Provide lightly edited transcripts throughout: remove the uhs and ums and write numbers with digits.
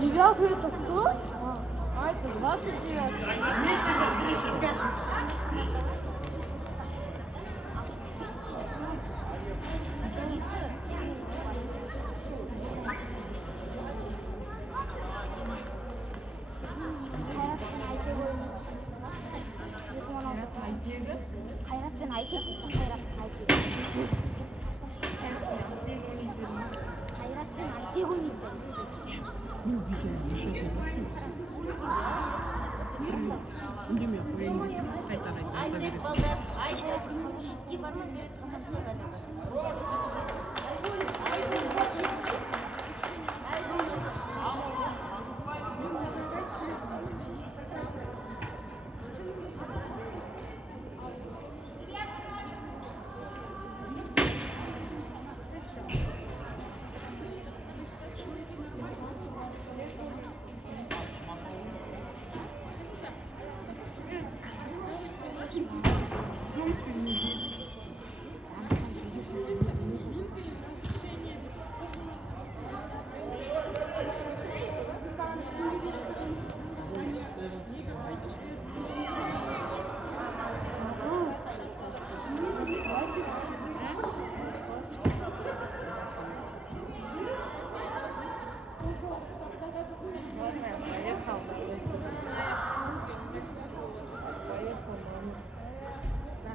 Девятый это кто? А, это 29. Хайрат пен IT гэсэн хайрат IT. Хайрат пен IT-г нэг. Ну, видео душите. Үндемээ хүрээнгээс хайтараа.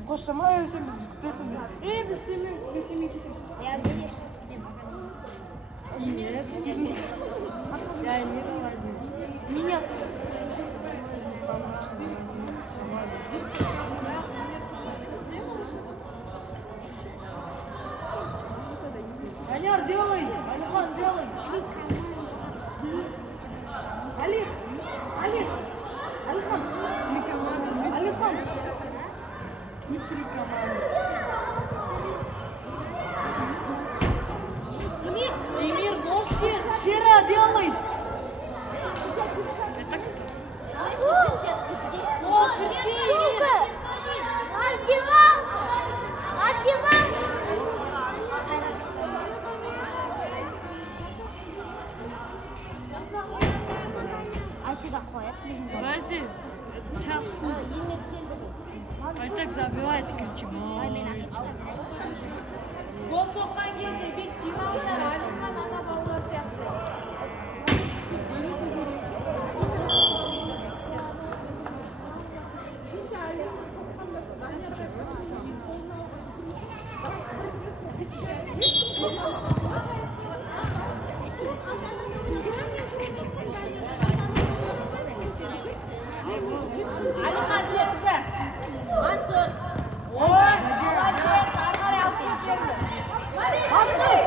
Кошамай өсөм біз күтпесін. Біз семей кетем. Я видишь? Я не возьму. Меня. Аняр, делай! Алихан, делай! Алих! Алих! Алихан! Алихан! Не три команды. Эмир, можете? Вчера делай! Вот, Айтига қояд. Давайте. Час. Ай так забивает ключевой. Ай, мен аты шығамын. гол соққан кезде бет жиналыңдар, Алихан ана балалар сияқты. Алихан жетті. Мансур. Ой, молодец. Ары қарай алып кетеміз. Мансур!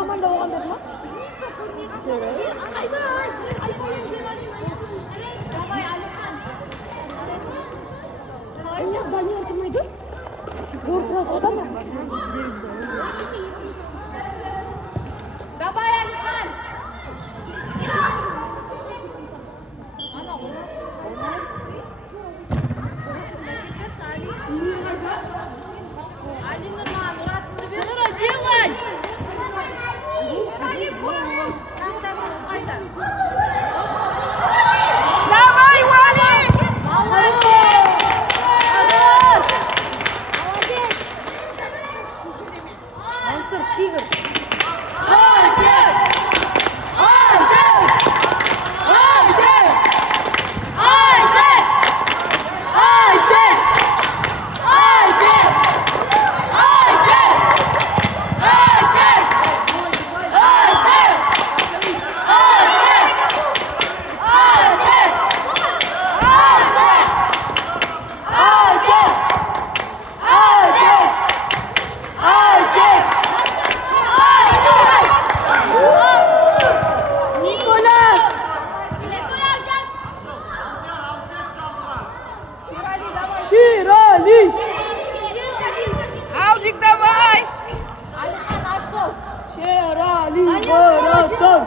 команда оған деді ма? Данияр тұрмайды? Зор тұрады одан ба? Давай, Алихан! Давай, Вали! Ансыр, тигр. Ширали! Алдик, давай! Алихан, нашел! Ширали! Маратон!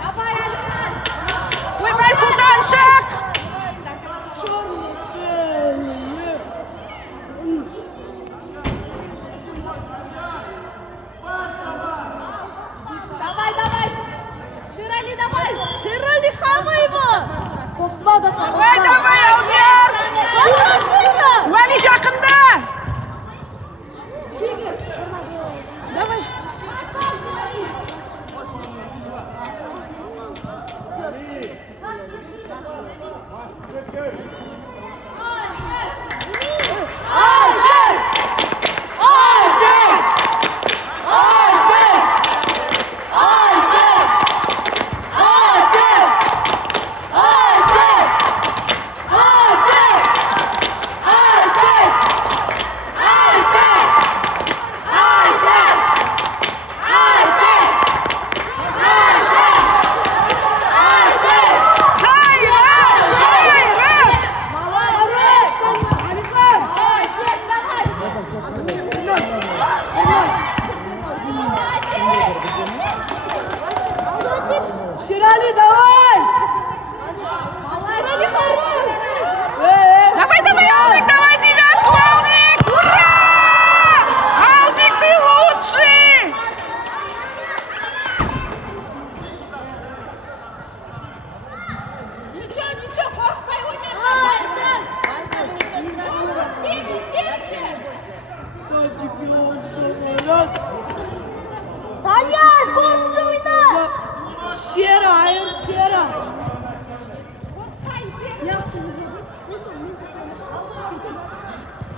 Давай, Алихан! Поймай, Султан, шаг! Давай, давай! Ширали, давай! Ширали, хавай его! Давай, давай, Алдияр! Вали, жақында! Давай! Ширали, давай! Давай, давай, Алдик, давай, девятку, Алдик! Ура! Алдик, ты лучший! Ничего, корпай, Данияр, korktu oyna. Şera, hayır şera.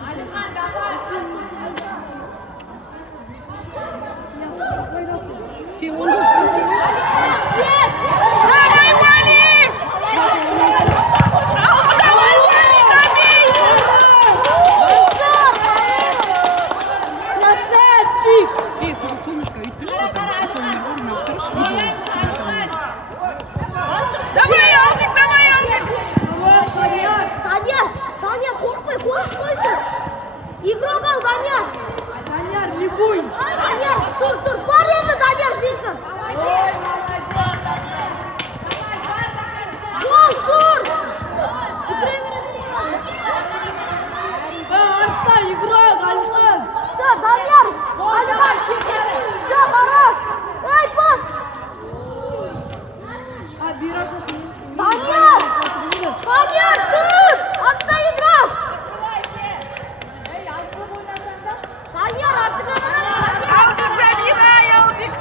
Алихан, давай! Sen onu istiyorsun. Давай, Вали! Давай, Вали, забей! Красавчик! Эй, солнышко, ведь пиши, что там, а то у него на второй видео. Давай, Алдик, давай, Алдик! Данияр, korkmayın. İgrok al Danияр. Данияр, не буй! Danияр, dur. Var yerinde Danияр, zıkkın. Dur. Артта игрок, Алихан! Все, Данияр. Алихан. Все, хорош. Эй, пас. Biraz Данияр, dur. Artta İgrok. Danияр, artık Алдик, забирай, Алдик!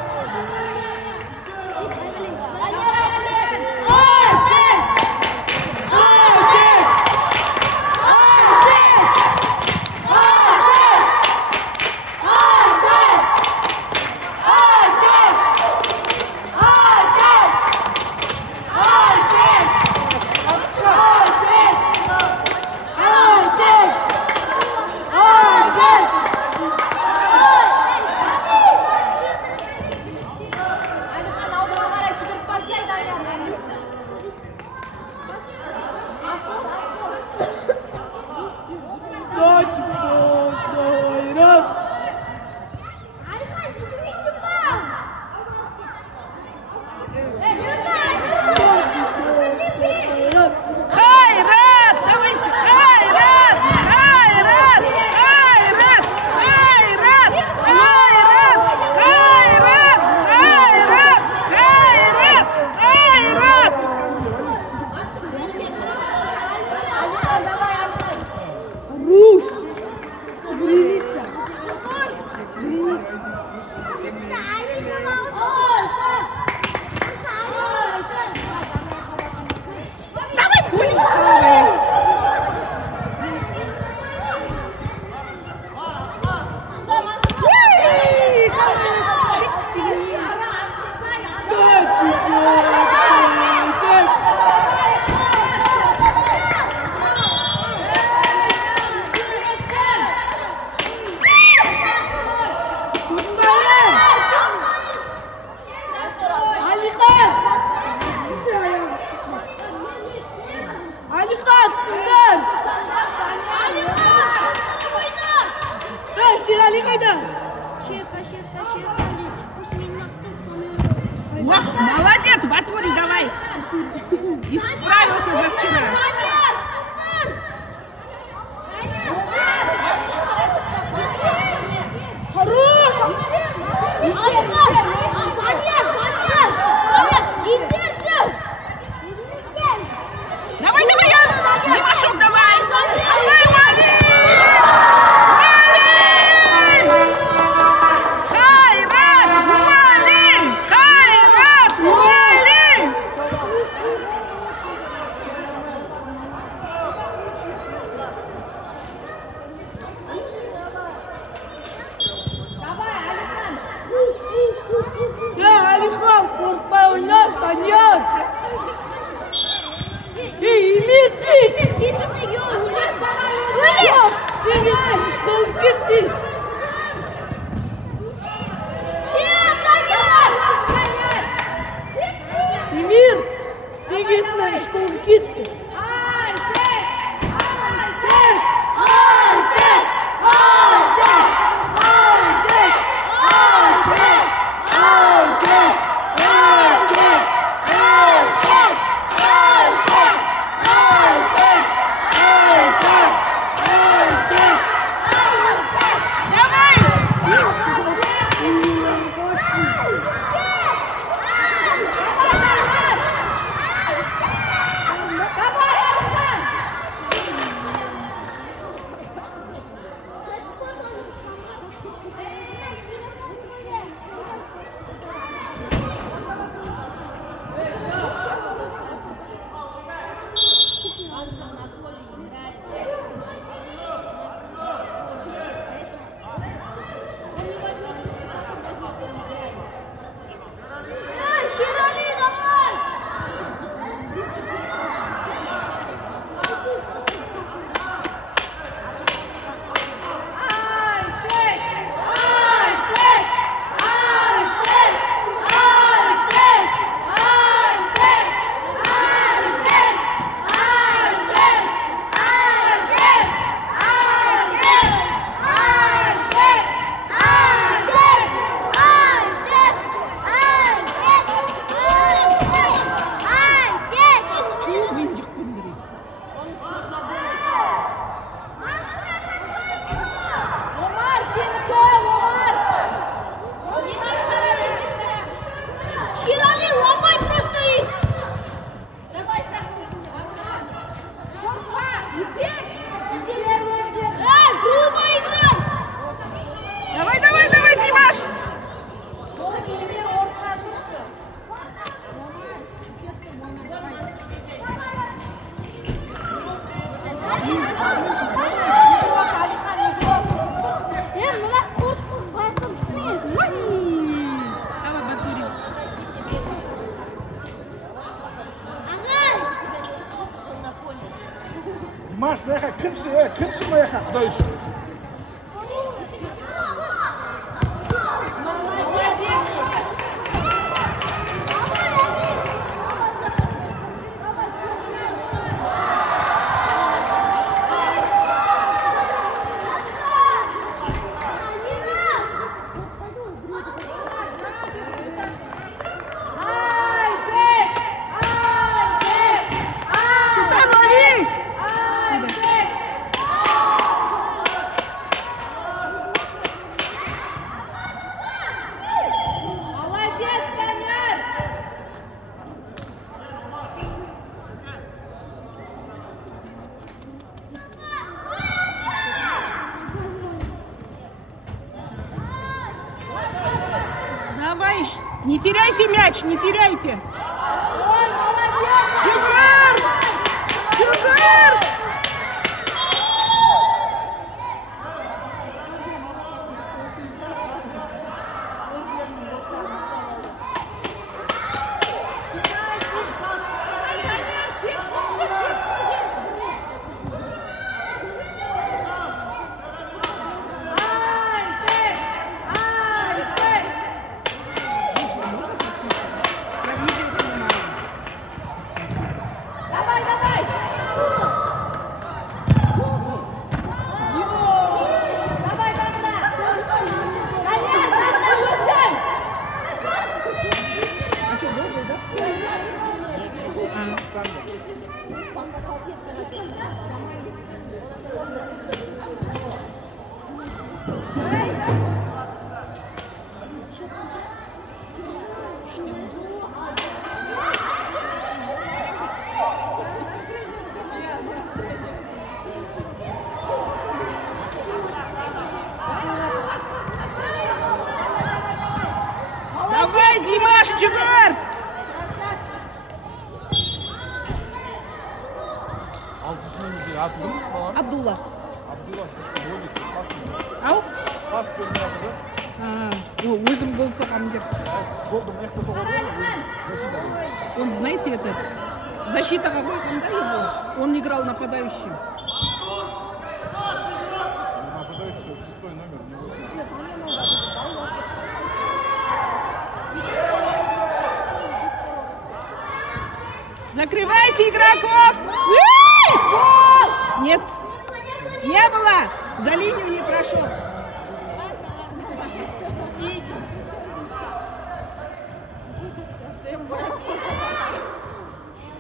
Сындар! Ширали қайда? Шерка. Ох, молодец, Батурин, давай. Исправился за вчера. Хорош! Давай, Димашок, давай. Давай, Вали! Кайрат, Вали! Алихан, қорықпай ойна, Данияр! Емирчи! Сен школып кетті! Емир! Сен школып кетті! Давай, Димаш! Давай, Батурин. Димаш, мына жаққа кірші мына жаққа, құдай үшін. Давай, не теряйте мяч, не теряйте. Джугар! Я видел. Давай, Димаш, чигар! Altısına gidiyor. Atıldı mı falan? Абдулла. Abdullah işte gol getirdi. Pas veriyor. Ау? Pas bölümü yaptı. Өзім болып соғамын деп. Голды мықты соғады ғой. Защита дейді. Он, знаете, это защитаға қойғанда его, он играл нападающим. Нападающий, 6-й номер. у него. Закрывайте игроков! Нет, не было! За линию не прошел.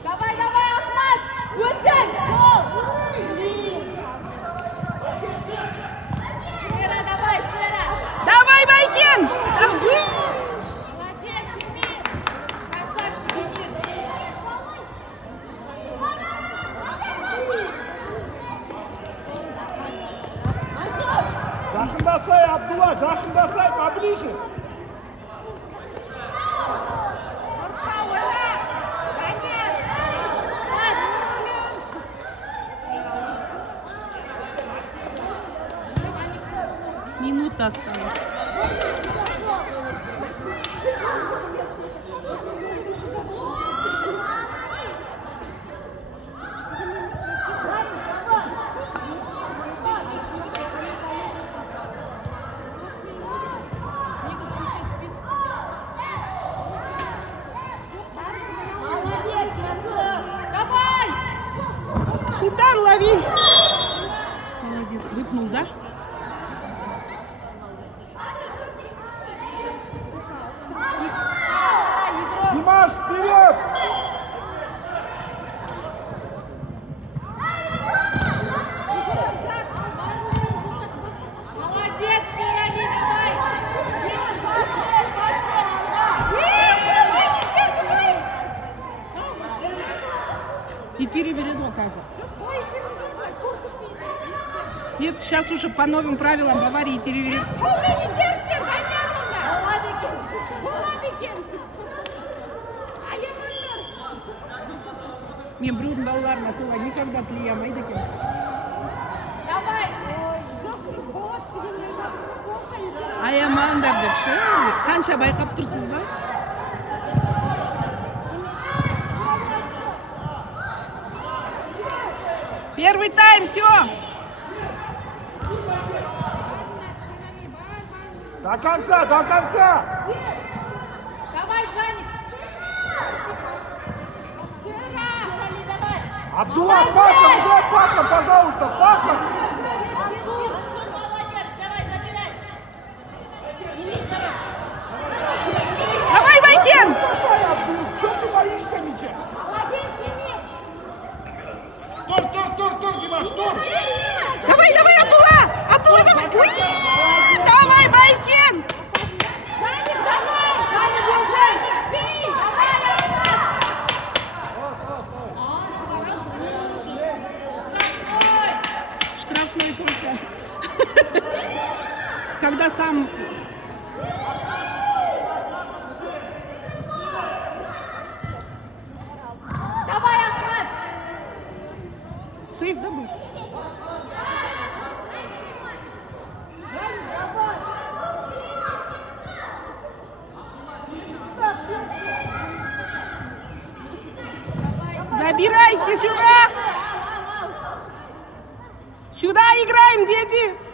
Давай, давай, Ахмат! Өтсін! Гол! Шера, давай, Шера! Давай, Байкин! Молодец, Эмир! Красавчик, Эмир! Жақындасай, Абдулла, жақындасай, поближе. Минута осталась. Молодец, Мансур! Давай! Сюда лови! Молодец, выпнул, да? Димаш, вперед! Молодец, Шерали, давай! Идти реверенду оказывается. Нет, сейчас уже по новым правилам Баварии идти реверенду. Мен біреудің балаларына солай никогда тілеймайды екен. Давай! Ой, жоқсыз болады дегенде болса ертең. Аямаңдар деп ше. Қанша байқап тұрсыз ба? Первый тайм, все! До конца, до конца! Давай, Жаник! Шерали, давай! Абдулла, пасом, играй пасом, пожалуйста, пасом! Мансур, молодец, давай, забирай! Эмир, давай! Давай, Байкин! Бросай, Абдул, что ты боишься мяча? Молодец, Эмир! Тур, Димаш, тур! Давай, давай, Абдулла! Абдулла, давай! Уи! Давай, Байкин! Жаник, давай! Жаник, бросай! Бей! Давай, Ахмат! Штрафной только. Когда сам... Давай, Ахмат! Сейф, да, был? Забирайте сюда! Сюда играем, дети!